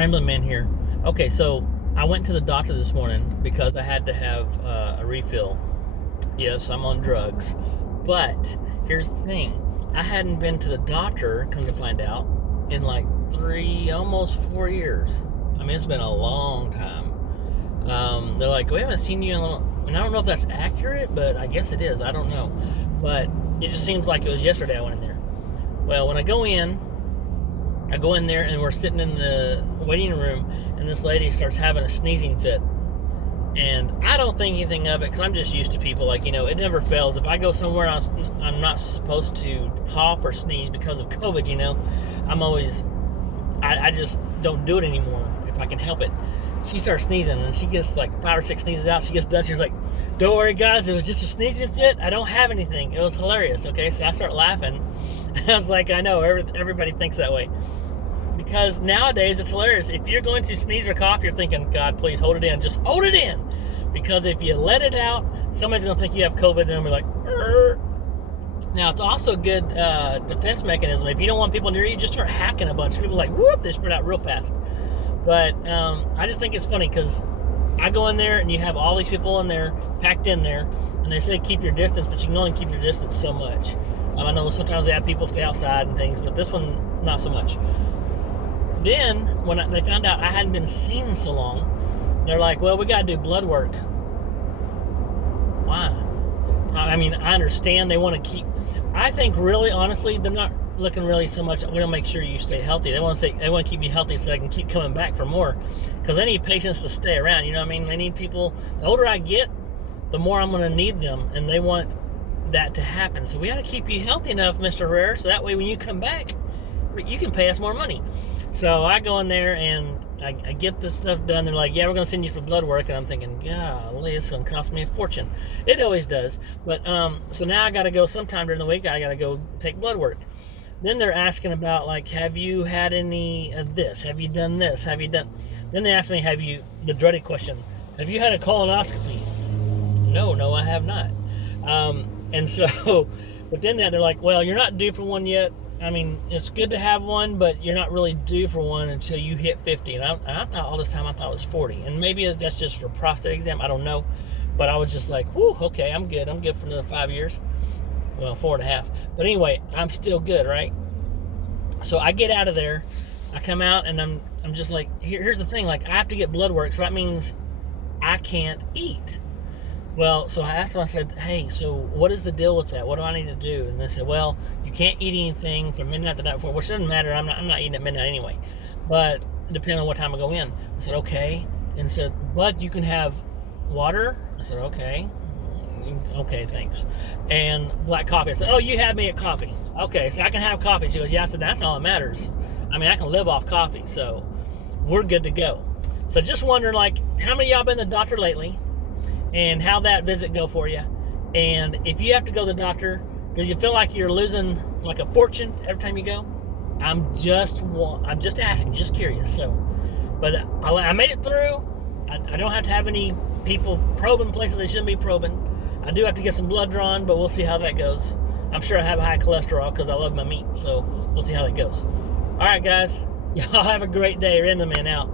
Ramblin Man here. Okay, so I went to the doctor this morning because I had to have a refill. Yes, I'm on drugs. But here's the thing. I hadn't been to the doctor, come to find out, in like 3, almost 4 years. I mean, it's been a long time. They're like, we haven't seen you in a little... And I don't know if that's accurate, but I guess it is. I don't know. But it just seems like it was yesterday I went in there. Well, when I go in there and we're sitting in the waiting room and this lady starts having a sneezing fit. And I don't think anything of it because I'm just used to people. Like, it never fails. If I go somewhere I'm not supposed to cough or sneeze because of COVID, I'm always, I just don't do it anymore if I can help it. She starts sneezing and she gets like 5 or 6 sneezes out. She gets done. She's like, don't worry, guys. It was just a sneezing fit. I don't have anything. It was hilarious. Okay. So I start laughing. I was like, I know everybody thinks that way. Because nowadays it's hilarious. If you're going to sneeze or cough, you're thinking, God, please hold it in. Just hold it in. Because if you let it out, somebody's going to think you have COVID and they'll be like, Arr. Now, it's also a good defense mechanism. If you don't want people near you, just start hacking a bunch of people. Like, whoop, they spread out real fast. But I just think it's funny because I go in there and you have all these people in there, packed in there, and they say keep your distance, but you can only keep your distance so much. I know sometimes they have people stay outside and things, but this one, not so much. Then, when they found out I hadn't been seen so long, they're like, well, we got to do blood work. Why? I mean, I understand they want to keep... I think really, honestly, they're not looking really so much, we want to make sure you stay healthy. They want to keep you healthy so they can keep coming back for more. Because they need patients to stay around, you know what I mean? They need people... The older I get, the more I'm going to need them, and they want that to happen. So we got to keep you healthy enough, Mr. Herrera, so that way when you come back, you can pay us more money. So I go in there and I get this stuff done. They're like, yeah, we're going to send you for blood work. And I'm thinking, golly, it's going to cost me a fortune. It always does. But so now I got to go sometime during the week. I got to go take blood work. Then they're asking about, like, have you had any of this? Have you done this? Have you done... Then they ask me, the dreaded question, have you had a colonoscopy? No, I have not. And so, but then they're like, well, you're not due for one yet. I mean, it's good to have one, but you're not really due for one until you hit 50. And I thought all this time I thought it was 40. And maybe that's just for prostate exam. I don't know. But I was just like, whew, okay, I'm good. I'm good for another 5 years. Well, 4.5. But anyway, I'm still good, right? So I get out of there. I come out and I'm just like, here's the thing. Like, I have to get blood work. So that means I can't eat. Well, so I asked them, I said, hey, so what is the deal with that? What do I need to do? And they said, well, you can't eat anything from midnight to the night before, which doesn't matter. I'm not eating at midnight anyway. But depending on what time I go in. I said, okay. And said, but you can have water. I said, okay. Okay, thanks. And black coffee. I said, oh, you had me at coffee. Okay, so I can have coffee. She goes, yeah. I said, that's all that matters. I mean, I can live off coffee, so we're good to go. So just wondering, like, how many of y'all been to the doctor lately? And how that visit go for you? And if you have to go to the doctor, do you feel like you're losing like a fortune every time you go? I'm just asking, just curious. So, but I made it through. I don't have to have any people probing places they shouldn't be probing. I do have to get some blood drawn, but we'll see how that goes. I'm sure I have high cholesterol because I love my meat, so we'll see how that goes. All right, guys, y'all have a great day. Ramblin Man out.